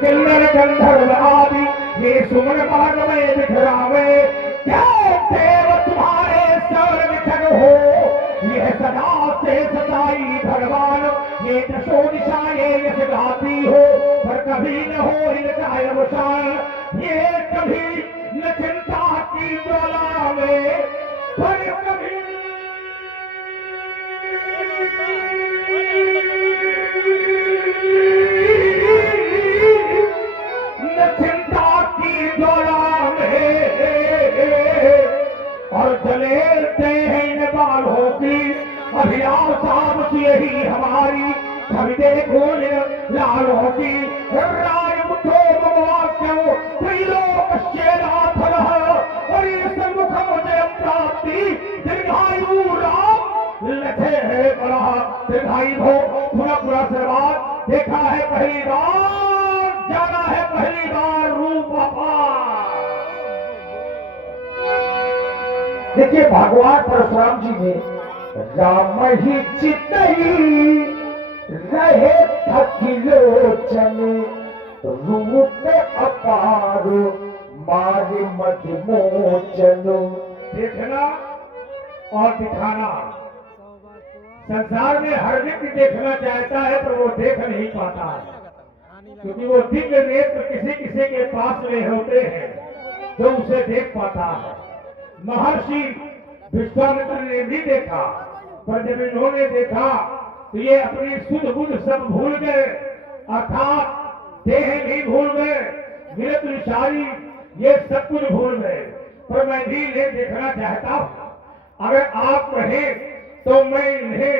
किन्नर गंधर्व आदि ये सुमन बाग में बिखरावे, क्या देव तुम्हारे शरण छग हो, यह सदा से सताई भगवान, ये दशो दिशाएं यश गाती हो, पर कभी न हो इनका अवसान, ये कभी न चिंता की ज्वाला में, पर कभी न चिंता की ज्वाला में, और जलेते हैं इन बालों की अभिलाषा यही हमारी, कभी देखो लालों की राय मुठो भगवाक्यो त्रिलोक शेराधर, और ये सन्मुख मुझे प्राप्ति दीर्घायु राम लखे है बड़ा, दीर्घायु हो पूरा पूरा आशीर्वाद, देखा है पहली बार, जाना है पहली बार रूप अपार। देखिए भगवान परशुराम जी ने राम ही चितई रहे थकिलोचन, रूप अपार मारे मधुमोचन। देखना और दिखाना, संसार में हर व्यक्ति देखना चाहता है पर वो देख नहीं पाता है, क्योंकि वो दिव्य नेत्र किसी किसी के पास में होते हैं जो उसे देख पाता है। महर्षि विश्वामित्र ने भी देखा, पर जब इन्होंने देखा तो ये अपनी सुध बुध सब भूल गए, अर्थात देह भी भूल गए, मिलत विचारी ये सब कुछ भूल गए। पर मैं भी इन्हें देखना चाहता हूँ, अगर आप कहें तो मैं इन्हें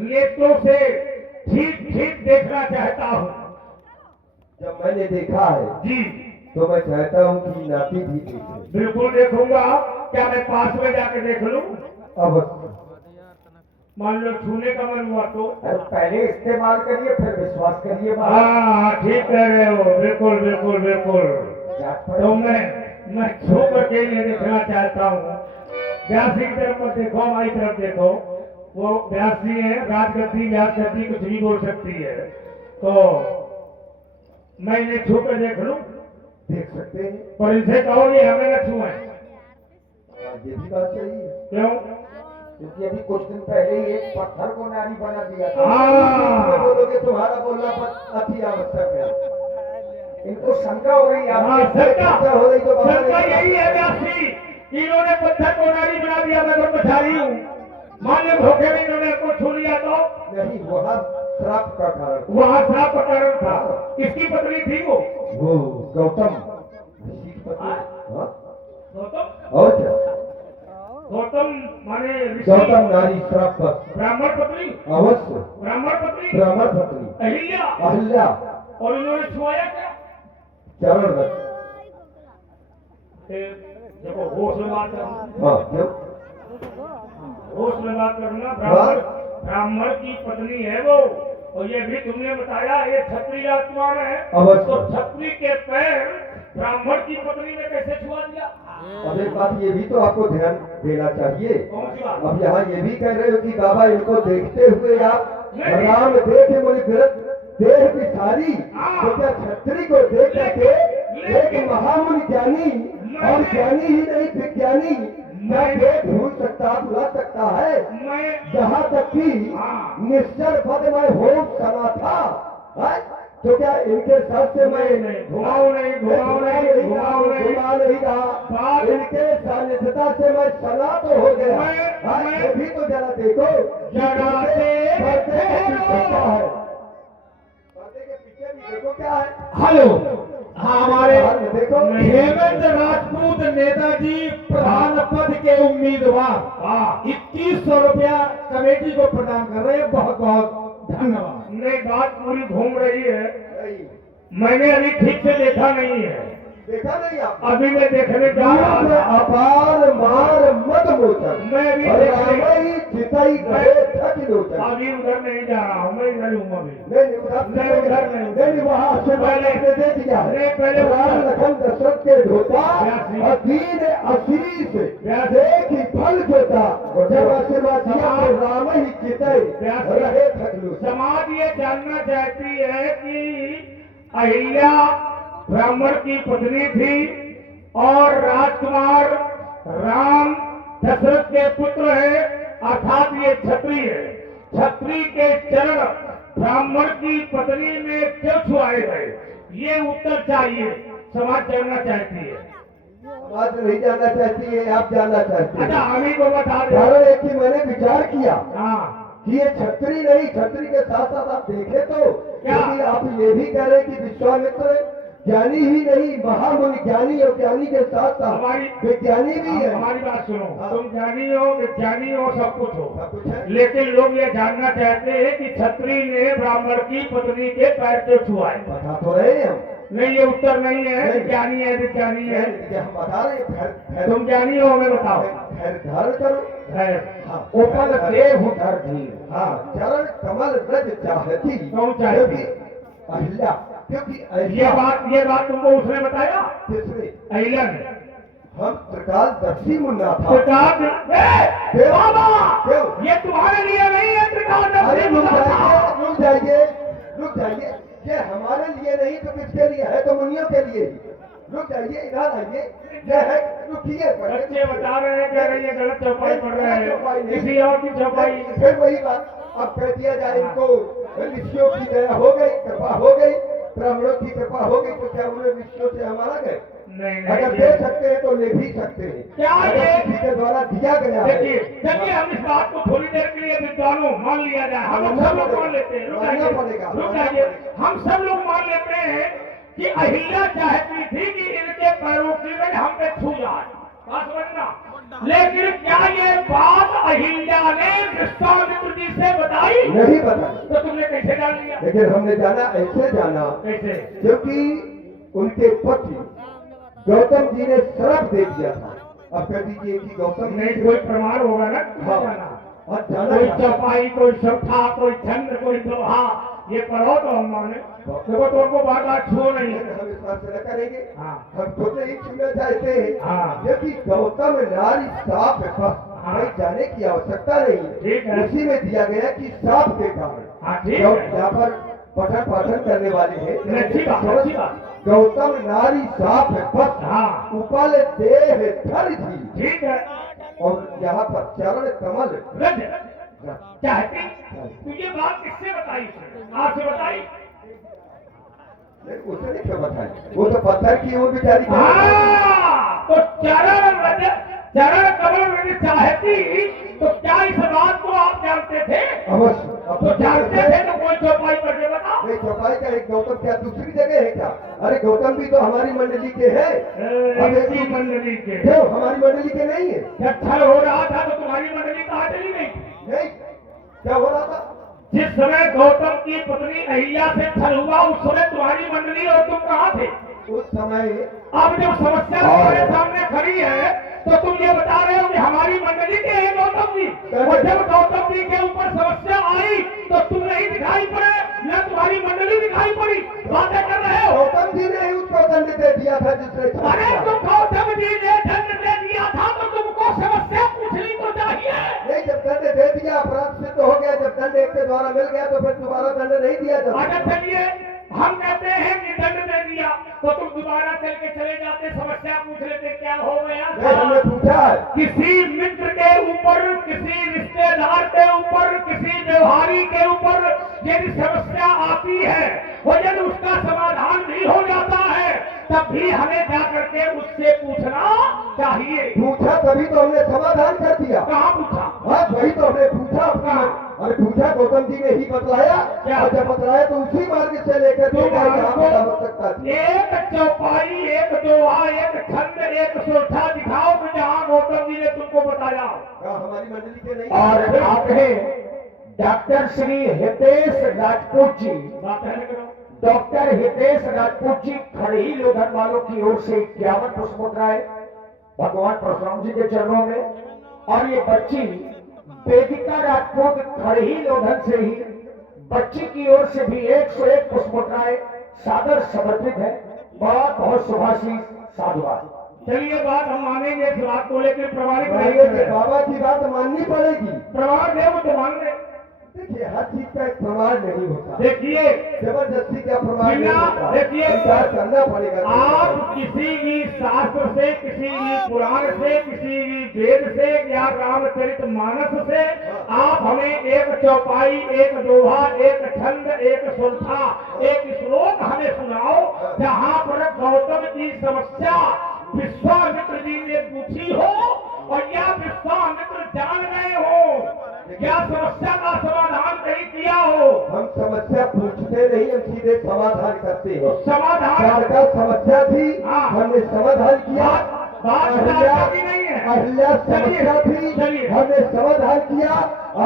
नेत्रों से ठीक ठीक देखना चाहता हूँ। जब मैंने देखा है जी तो मैं चाहता हूँ कि नाती भी देखे। बिल्कुल देखूंगा, क्या मैं पास में जाके देख लूं? अब मान लो छूने का मन हुआ तो पहले इस्तेमाल करिए फिर विश्वास करिए। हाँ ठीक कह रहे हो, बिल्कुल बिल्कुल बिल्कुल। तो मैं छू करके इन्हें देखना चाहता हूँ। व्यासी की तरफ मत देखो, हमारी तरफ देखो, वो व्यासी है, राजगद्दी व्यास गद्दी कुछ भी बोल सकती है, तो मैं इन्हें छू कर देख लूं? देख सकते हैं, पर इनसे कहो ये हमें न छुए। ये भी बात सही है, क्यों? क्योंकि अभी कुछ दिन पहले ही एक पत्थर को नारी बना दिया था। हाँ। बोलोगे तुम्हारा बोलना अति आवश्यक है। इनको शंका हो रही है, शंका हो रही तो शंका यही है व्यासी, इन्होंने पत्थर को नारी बना दिया, मैं ब्रह्मचारी हूँ, मान लो धोखे में इन्होंने को छू लिया तो नहीं, वहाँ श्राप का कारण, वहाँ श्राप का कारण था। किसकी पत्नी थी वो? गौतम। गौतम और क्या? गौतम माने ऋषि, गौतम नारी श्राप पर ब्राह्मण पत्नी, अवश्य ब्राह्मण पत्नी, ब्राह्मण पत्नी अहिल्या, अहिल्या, और इन्होंने छुआया क्या? चरण रथ। देखो होश में बात करना, हाँ क्यों? होश में बात करना। ब्राह्मण की पत्नी है वो, और ये भी तुमने बताया ये क्षत्रिय आत्मा है, तो क्षत्रिय के पैर ब्राह्मण की पत्नी ने कैसे छुआ दिया? अब एक बात ये भी तो आपको ध्यान देना चाहिए। कौन सी बात? अब यहाँ ये भी कह रहे हो कि बाबा इनको देखते हुए आप राम देखे मुनि फिरत देह बिसारी, तो क्या क्षत्रिय को देख करके एक महामुनि ज्ञानी, और ज्ञानी ही नहीं विज्ञानी मैं भूल सकता भुला सकता है? जहाँ तक कि निश्चर पद में होश सना था, तो क्या इनके सर से मैं घुमाओ नहीं रहा, इनके सानिध्यता से मैं सना तो हो गया। ये भी तो जरा देखो, पर्दे के पीछे भी देखो क्या है। हेलो, हमारे देखो हेमंत राजपूत नेताजी प्रधान पद के उम्मीदवार 2100 रुपया कमेटी को प्रदान कर रहे हैं, बहुत बहुत धन्यवाद। नहीं, बात पूरी घूम रही है, मैंने अभी ठीक से देखा नहीं है। देखा नहीं आप? अभी मैं देखने जा रहा था। अपार मार मत मोचन, मैं अभी अभी उधर नहीं जा रहा हूँ, मैं इधर हूँ अभी। उधर नहीं, वहाँ से पहले दे दिया है। पहले राम लखन दशरथ के ढोता और दीन असीरी से देखी फल जोता, जब आशीर्वाद दिया तो राम ही चितई रहे थकलू। समाज ये जानना चाहती है कि अहिल्या ब्राह्मण की पत्नी थी और राजकुमार राम दशरथ के पुत्र है, अर्थात ये छत्री है। छत्री के चरण ब्राह्मण की पत्नी में क्यों छुआए गए, ये उत्तर चाहिए। समाज जानना चाहती है। बात नहीं जानना चाहती है, आप जानना चाहती अच्छा, है। हम ही को बता दे। कारण है कि मैंने विचार किया हाँ, कि ये छत्री नहीं, छत्री के साथ साथ आप देखे तो क्या? क्योंकि आप ये भी कह रहे हैं कि विश्वामित्र ज्ञानी ही नहीं, महामुनि ज्ञानी और ज्ञानी के साथ साथ हमारी विज्ञानी भी है। हमारी बात सुनो। हाँ। तुम ज्ञानी हो, विज्ञानी हो, सब कुछ हो, सब कुछ है। लेकिन लोग ये जानना चाहते हैं कि छत्री ने ब्राह्मण की पत्नी के पैर क्यों छुआए। बता तो रहे हैं हम। नहीं, ये उत्तर नहीं है। नहीं। विज्ञानी है, विज्ञानी है। ये हम बता रहे हैं। तुम ज्ञानी हो, हमें बताओ। खैर धारण करो। है हाँ। उपल देव धर धी। हाँ, चरण कमल रज चाहती। कौन चाहती? क्योंकि अहिल्या, क्योंकि ये बात तुमको उसने बताया, किसने? अहिल्या ने। हम त्रिकाल दर्शी मुन्ना था। प्रताप क्यों? बाबा, क्यों? ये तुम्हारे लिए नहीं है प्रताप। अरे रुक जाइए, रुक जाइए, रुक जाइए। ये हमारे लिए नहीं तो किसके लिए है? तो मुनियों के लिए ही। रुक जाइए, इधर आइए। ये है, रुकिए। बच्चे बता रहे हैं, कह रही है गलत चौपाई पढ़ रहे हैं, किसी और की चौपाई। फिर वही बात अब कह दिया जाए, इनको ऋषियों की दया हो गई, कृपा हो गई, ब्राह्मणों की कृपा हो गई, तो क्या उन्हें ऋषियों से हमारा गए? नहीं, अगर नहीं, दे सकते हैं तो ले भी सकते हैं। क्या अगर ये? किसी के द्वारा दिया गया है। देखिए देखिए, हम इस बात को थोड़ी देर के लिए विद्वानों मान लिया जाए। हम लोग सब लोग मान लेते हैं। रुक मानना जाइए, पड़ेगा, रुक मानना जाइए। पड़ेगा। हम सब लोग मान लेते हैं कि अहिल्या चाहती थी कि इनके पैरों की रंग हम पे छू जाए। बात समझना। लेकिन क्या ये बात अहिल्या ने विश्वामित्र जी से बताई? नहीं बताई। तो तुमने कैसे जान लिया? लेकिन हमने जाना, ऐसे जाना कैसे? क्योंकि उनके पति गौतम जी ने श्राप दे दिया था। अब कह दीजिए कि गौतम नहीं, कोई प्रमाण होगा ना? हाँ। जाना और जाना कोई था। चौपाई, कोई सौठा, कोई चंद्र, कोई दोहा, ये पढ़ो तो हम माने। देखो तुमको बार बार छुओ नहीं। हम इस बात से न करेंगे। हाँ। हम खुद नहीं छूना चाहते हैं। हाँ। क्योंकि गौतम नारी साप है, बस हाँ। कहीं जाने की आवश्यकता नहीं ठीक है। उसी में दिया गया कि साप के कारण। हाँ, ठीक जो है। यहाँ पर पठन पाठन करने वाले हैं, अच्छी बात, अच्छी बात। गौतम नारी साप है, बस हाँ। उपल देह धर थी। ठीक है। और यहाँ पर चरण कमल रज चाहती। तो ये बात किससे बताई? आपसे बताई? उसे नहीं क्यों बताई? वो तो पत्थर की वो बेचारी। हाँ, तो चरण कमल रज चाहती। तो क्या इस बात को आप जानते थे? अवश्य। तो जानते थे तो कोई चौपाई करके बताओ। नहीं, चौपाई का एक गौतम क्या दूसरी जगह है क्या? अरे गौतम भी तो हमारी मंडली के हैं। अब एक इनकी मंडली के क्यों हमारी मंडली के नहीं है? जब छल हो रहा था तो तुम्हारी मंडली कहाँ चली गई? नहीं, क्या हो रहा था? जिस समय गौतम की पत्नी अहिल्या से छल हुआ, उस समय तुम्हारी मंडली और तुम कहाँ थे? उस समय अब जब समस्या तुम्हारे सामने खड़ी है तो तुम ये बता रहे हो कि हमारी मंडली के हैं गौतम जी। और जब गौतम जी के ऊपर समस्या आई तो तुम नहीं दिखाई पड़े, न तुम्हारी मंडली दिखाई पड़ी। बातें कर रहे हो। गौतम जी ने ही उसको दंड दे दिया था जिसने छल अरे किया। तो गौतम जी ने दंड दे दिया था तो तुमको समस्या पूछनी तो चाहिए। नहीं, जब दंड दे दिया अपराध सिद्ध हो गया, जब दंड एक के द्वारा मिल गया तो फिर दोबारा दंड नहीं दिया जा अगर सकता। चलिए हम कहते हैं कि दंड दे दिया तो तुम दोबारा चल के चले जाते, समस्या पूछ लेते क्या हो गया नहीं, हमने पूछा है। किसी मित्र के ऊपर, किसी रिश्तेदार के ऊपर, किसी व्यवहारी के ऊपर यदि समस्या आती है और यदि उसका समाधान नहीं हो जाता है तब भी हमें जाकर के उससे पूछना चाहिए। पूछा तभी तो हमने समाधान कर दिया। कहाँ पूछा? हाँ, वही तो हमने पूछा अपना। अरे पूछा, गौतम जी ने ही बतलाया। क्या? और जब बतलाया तो उसी मार्ग से लेकर के गए जहाँ पर आवश्यकता थी। एक चौपाई, एक दोहा, एक छंद, एक सोठा दिखाओ कि जहाँ गौतम जी ने तुमको बताया हो। क्या हमारी मंडली के नहीं? और आपने डॉक्टर श्री हितेश राजपूत जी, बात पहले करो। डॉक्टर हितेश राजपूत जी खड़ही लोधन वालों की ओर से 51 पुष्प मुद्राएं भगवान परशुराम जी के चरणों में। और ये बच्ची वेदिका राजपूत खड़ही लोधन से ही बच्ची की ओर से भी 101 पुष्प मुद्राएं सादर समर्पित है। बहुत बहुत शुभाशीष साधुवाद। चलिए बात हम मानेंगे इस बात को, लेकिन प्रमाणित नहीं मानेंगे, है। बाबा की बात माननी पड़ेगी। प्रमाण दे वो तो मान ले। देखिए हर चीज का एक प्रमाण नहीं होता, देखिए जबरदस्ती का प्रमाण नहीं बिना होता, देखिए विचार करना पड़ेगा। आप किसी भी शास्त्र से, किसी भी पुराण से, किसी भी वेद से या रामचरित मानस से आप हमें एक चौपाई, एक दोहा, एक छंद, एक सुलथा, एक श्लोक हमें सुनाओ जहां पर गौतम की समस्या विश्वामित्र जी ने पूछी हो और या विश्वामित्र जान गए हो, क्या समस्या का समाधान नहीं किया हो। हम समस्या पूछते नहीं, हम सीधे समाधान करते हैं। समाधान का समस्या थी, हाँ। हमने समाधान किया। बात भी नहीं है। अहिल्या समस्या थी, चलिए। हमने समाधान किया।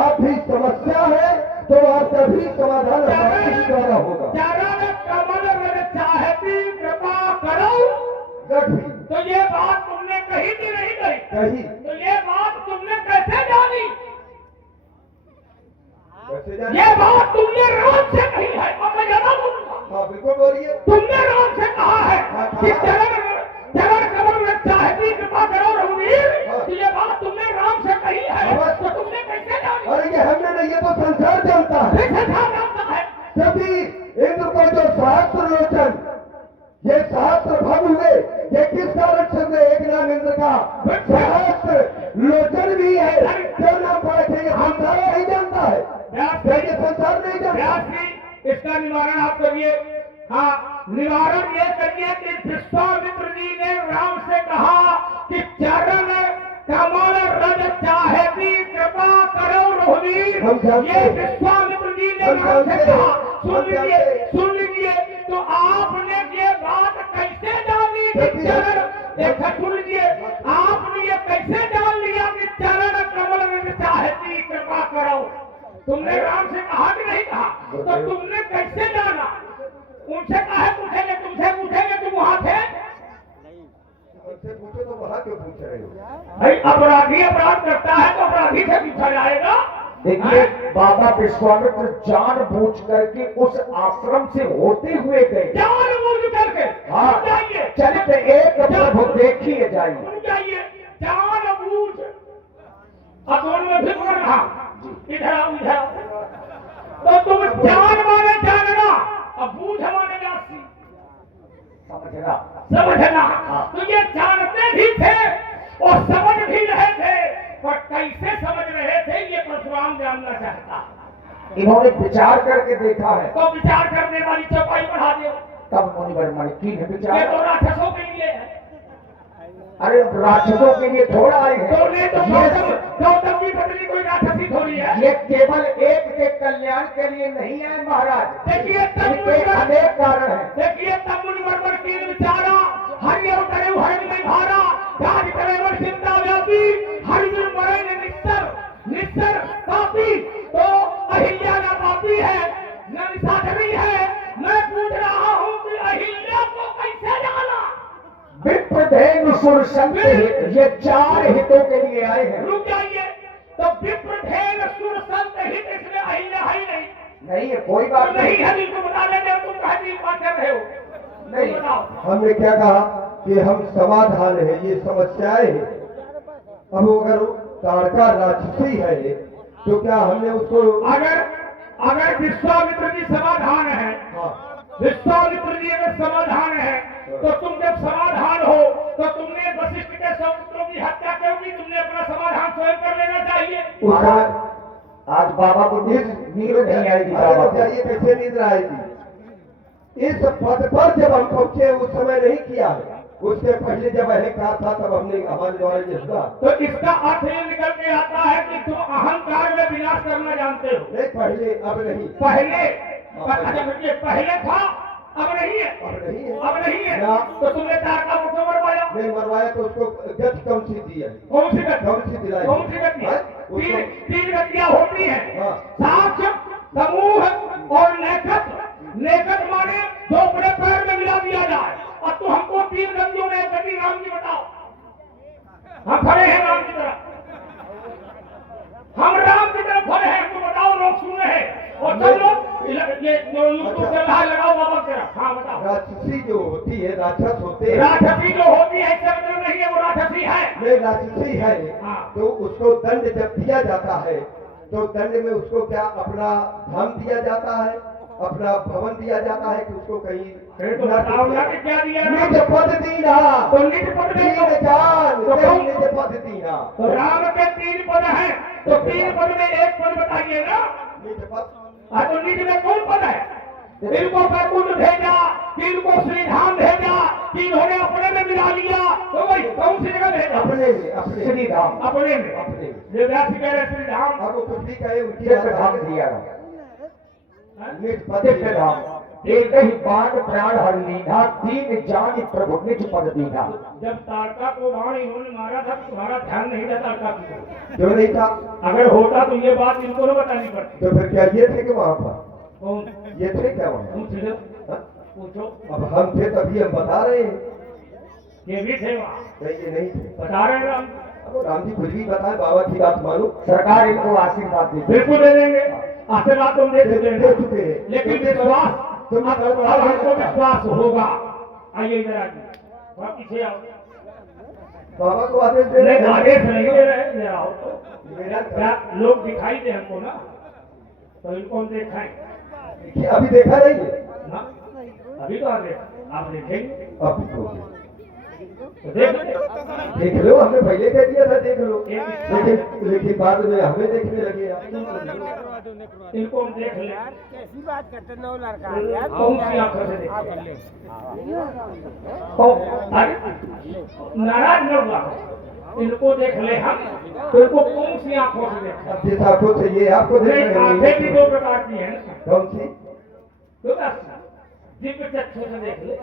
आप भी समस्या है तो आपका भी समाधान हमारे द्वारा होगा। चरण कमल रज चाहती कृपा करो, रखी तो ये बात तुमने कही कि नहीं कही? कही तो ये बात तुमने कैसे जानी? वैसे जाने- ये बात तुमने राम से कही है। अब मैं ज्यादा बोलूंगा। हाँ बिल्कुल बोलिए। तुमने राम से कहा है कि चरण कमल रज चाहती कृपा करो रघुवीर, तो ये बात तुमने राम से कही है, तो तुमने कैसे जानी? अरे ये हमने नहीं, ये तो संसार जानता है। कैसे जानता है? सभी इंद्र को जो सहस्त्र लोचन, ये सहस्त्र भव हुए, ये किस कारण से हुए? एक नाम इंद्र का सहस्त्र लोचन भी है, क्यों नाम पड़ा थे? ये संसार नहीं जानता है, ये संसार नहीं जानता। व्यास जी इसका निवारण आप करिए। हाँ, निवारण ये करिए कि विश्वामित्र जी ने राम से कहा कि चरण कमल रज चाहती कृपा करो रघुवीर। हम जानते ये हैं। विश्वामित्र जी ने हम राम से जानते हैं। कहा। सुन हम लीजिए, जानते हैं। सुन लीजिए। तो आपने ये बात कैसे जानी कि देखिए, चरण, देखा सुन लीजिए, आपने ये कैसे जान लिया कि चरण कमल रज चाहती कृपा करो? तुमने राम से कहा कि नहीं कहा? तो तुमने कैसे जाना? उनसे कहा पूछेंगे, तुमसे पूछेंगे, तुम वहां थे? उनसे पूछो तो वहां क्यों पूछ रहे हो? भाई अपराधी अपराध करता है तो अपराधी से पूछा जाएगा। देखिए बाबा विश्वामित्र जानबूझ करके उस आश्रम से होते हुए गए। जानबूझ करके। हाँ, जाइए, चरित्र एक प्रभु देखिए जाइए। तुम जाइए, जानबूझ। अब दोनों में फिर बोल रहा, इधर आओ, इधर आओ। तो तुम जान माने जानना, अब बूझ माने जासी, समझना समझना। तो ये जानते भी थे और समझ भी रहे थे, पर कैसे समझ रहे थे ये परशुराम जानना चाहता। इन्होंने विचार करके देखा है। तो विचार करने वाली चौपाई बढ़ा दो। तब मुनिवर मन की ये विचार। तो राक्षसों के लिए है। अरे राक्षसों के लिए थोड़ा आए हैं। तो नहीं तो गौतम की पत्नी कोई राक्षसी थोड़ी है। ये केवल एक के कल्याण के लिए नहीं आए महाराज, देखिए इनके अनेक कारण हैं। देखिए तब मुनिवर की विचारा हरियर करे हर में भारा राज करे चिंता व्यापी हरियर मरे ने निस्तर काफी। तो अहिल्या ना पापी है न निशाचरी है। मैं पूछ रहा हूँ कि अहिल्या को कैसे जाना? विप्रधेनु सुर संत हित, ये चार हितों के लिए आए हैं। रुक जाइए। तो विप्रधेन सुर संत हित, इसमें अहिल्या है ही नहीं। नहीं है, कोई बात नहीं है, बिल्कुल बता देते हो। तुम कहती बात कर रहे हो, नहीं। बताओ। हमने क्या कहा कि हम समाधान है, ये समस्याएं हैं। अब अगर ताड़का राक्षसी है तो क्या हमने उसको अगर विश्वामित्र जी समाधान है, हाँ, विश्वामित्र जी अगर समाधान है, तो तुम जब समाधान हो तो तुमने वशिष्ठ के सौपुत्रों की हत्या क्यों की? तुमने अपना समाधान स्वयं कर लेना चाहिए। उस समय आज बाबा को नींद नहीं आएगी। बाबा को जाइए, कैसे नींद आएगी? इस पद पर जब हम पहुंचे उस समय नहीं किया है, उससे पहले जब अहंकार था तब हमने हमारे द्वारा ये हुआ। तो इसका अर्थ ये निकल के आता है कि तुम अहंकार में विनाश करना जानते हो। नहीं पहले, अब नहीं। पहले था, अब नहीं है। अब नहीं है। अब नहीं है। ना। तो तुमने तारका को क्यों मरवाया? नहीं मरवाया तो उसको गति कम सी दी है। कौन सी गति? कौन सी दिलाई? कौन सी गति? हाँ? तीन गतियां होती हैं। हाँ। साक्ष्य, समूह और नेकट माने जो अपने पैर में मिला दिया जाए। अब तो हमको तीन गतियों में एक गति राम की बताओ। हम खड़े हैं राम की तरफ, हम राम की तरफ खड़े हैं, हमको बताओ। लोग सुन रहे हैं और सब लोग ये यूट्यूब चल रहा है, लगाओ बाबा की तरफ। हाँ बताओ। राक्षसी जो होती है, राक्षस होते हैं, राक्षसी जो होती है इसका मतलब नहीं है वो राक्षसी है। नहीं राक्षसी है हाँ। तो उसको दंड जब दिया जाता है तो दंड में उसको क्या अपना धाम दिया जाता है, अपना भवन दिया जाता है कि उसको कहीं तो बताओ ना कि क्या दिया निज पद दीना, तो निज पद में दीन जान तो तेरी कौन- निज पद दीना। तो राम के 3 पद हैं, तो 3 पद में एक पद बताइए ना। निज पद तो निज में कौन पद है? इनको बैकुंठ भेजा, इनको श्रीधाम भेजा, कि इन्होंने अपने में मिला लिया, तो भाई कौन सी जगह भेजा? अपने में, अपने श्री धाम अपने में। अपने में। जो व्यास कह रहे श्रीधाम, अब वो कुछ भी कहे उनकी दिव्य बात धाम है। दिया, निज पद दिव्य दीना। धाम एक ही बाण प्राण हर लीना, दीन जान प्रभु निज पद दीना। जब तारका को बाण इन्होंने मारा था, तुम्हारा ध्यान नहीं था तारका की। क्यों नहीं था? अगर होता तो ये बात इनको न बतानी पड़ती। तो फिर क्या ये थे कि वहां पर कौन? ये थे क्या वहां? पूछ लो, हाँ? पूछो। अब हम थे तभी हम बता रहे हैं। ये भी थे वहाँ, नहीं ये नहीं थे। बता रहे हैं हम। अब राम जी कुछ भी बताए, बाबा की बात मानो। सरकार इनको आशीर्वाद देती। बिल्कुल दे देंगे, आशीर्वाद तुम दे चुके दे हैं, चुके हैं। लेकिन विश्वास तुम अब हमको विश्वास होगा। आइए इधर आइए, थोड़ा पीछे आओ। बाबा को आदेश दे रहे नहीं हैं। आदेश नहीं दे रहे, इधर आओ तो। मेरा क्या लोग दिखाई दे हमको ना, तो इनको हम दिखाएं देखिए, अभी देखा नहीं है। ना। अभी तो आदेश आप देखेंगे अब देखोगे। तो देख देख लो, हमने पहले कह दिया था देख लो, लेकिन बाद में हमें देखने लगे आप। इनको हम देख लें। कैसी बात करते नौ लड़का यार कौन सी आंखों से देखें? अरे नाराज न हुआ, इनको देख ले हम, तो इनको कौन सी आंखों से देखें? अब जिस आंखों से ये आपको देख नहीं, रहे आंखें भी हैं, 2 प्रकार की है ना, कौन सी? तो दिव्य चक्षु से देख ले।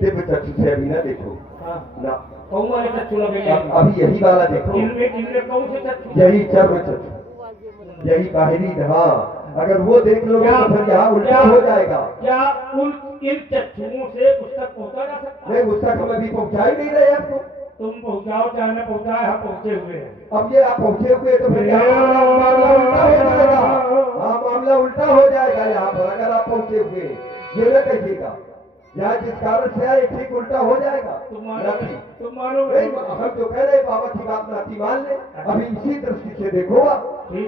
दिव्य चक्षु से अभी ना देखो हाँ, ना, कौन वाले चक्षु लगे? अभी यही वाला देखो, इनमें कौन से चक्षु? यही चर्म चक्षु, यही बाहरी। हाँ, अगर वो देख लो तो फिर यहाँ उल्टा हो जाएगा। क्या उन इन चक्षुओं से उस तक पहुंचा जा सकता है? नहीं, उस तक हम अभी पहुंचा ही नहीं रहे आपको। तुम पहुंचाओ चाहे मैं पहुंचाए, हम पहुंचे हुए हैं। अब ये आप पहुंचे हुए तो फिर यहाँ मामला उल्टा हो जाएगा। हाँ, मामला उल्टा हो जाएगा यहाँ पर अगर आप पहुंचे हुए। ये न कहिएगा, यहाँ जिस कारण से आए ठीक उल्टा हो जाएगा। तुम मानो, नाती। तुम मानो नहीं, हम जो कह रहे हैं बाबा की बात नाती मान ले। अभी इसी दृष्टि से देखो आप,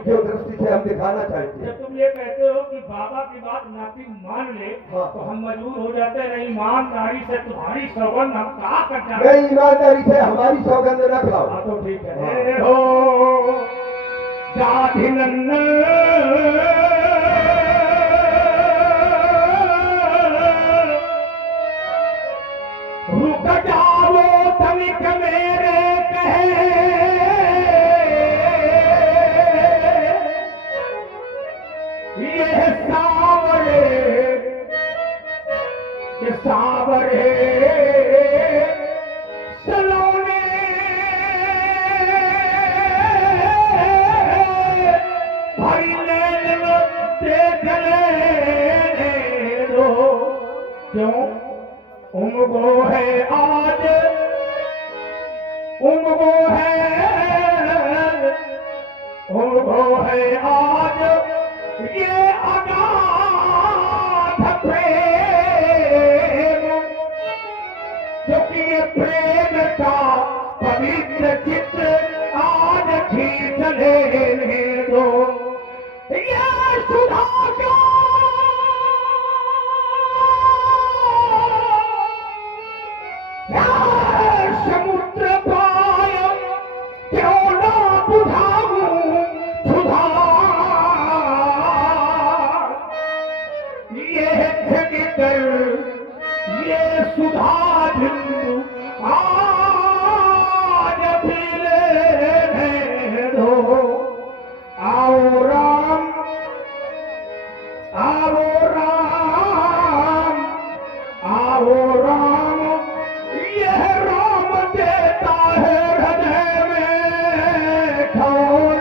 जो दृष्टि से हम दिखाना चाहते हैं। जब तुम ये कहते हो कि बाबा की बात नाती मान ले, हाँ। तो हम मजबूर हो जाते हैं। नहीं, ईमानदारी से तुम्हारी सौगंध हम कहा कर जाते नहीं, ईमानदारी से हमारी सौगंध रख लाओ। हाँ, तो ठीक है। हाँ। हे हो जाधिनंदन, रुक जाओ तनिक मेरे कहे, ये सावरे सलोने भरी नैन देख ले दो, क्यों उमगो है आज, उमगो है आज ये अगाध प्रेम, क्योंकि ये प्रेम का पवित्र चित्र आज खींच लेने दो। ये सुधा का समुद्र पाय, क्यों ना बुझाऊं सुधा, ये जगकर ये सुधा बिंदु आज भी लेने दो। आओ राम, आओ राम, आओ राम, यह राम देता है हृदय में ठौर,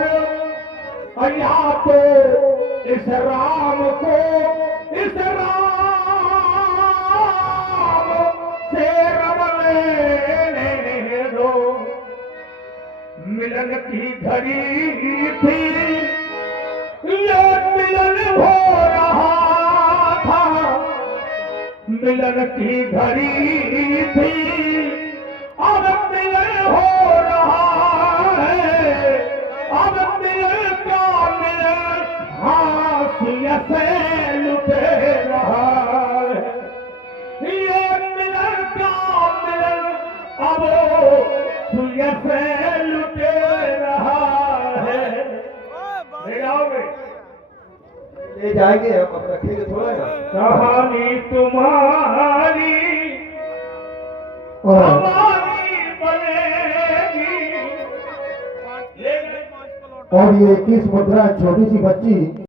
या तो इस राम को, इस राम से रम लेने दो। मिलन की घड़ी थी, ये मिलन हो रहा था, मिलन की घड़ी थी, अब मिलन हो रहा है, अब मिलन का मिलन से लुटे रहा है। ले जाओगे? ले जाएंगे हम, अब रखेंगे थोड़ा ना। कहानी तुम्हारी और हमारी बनेगी। ले गए? ये 21 मुद्रा छोटी सी बच्ची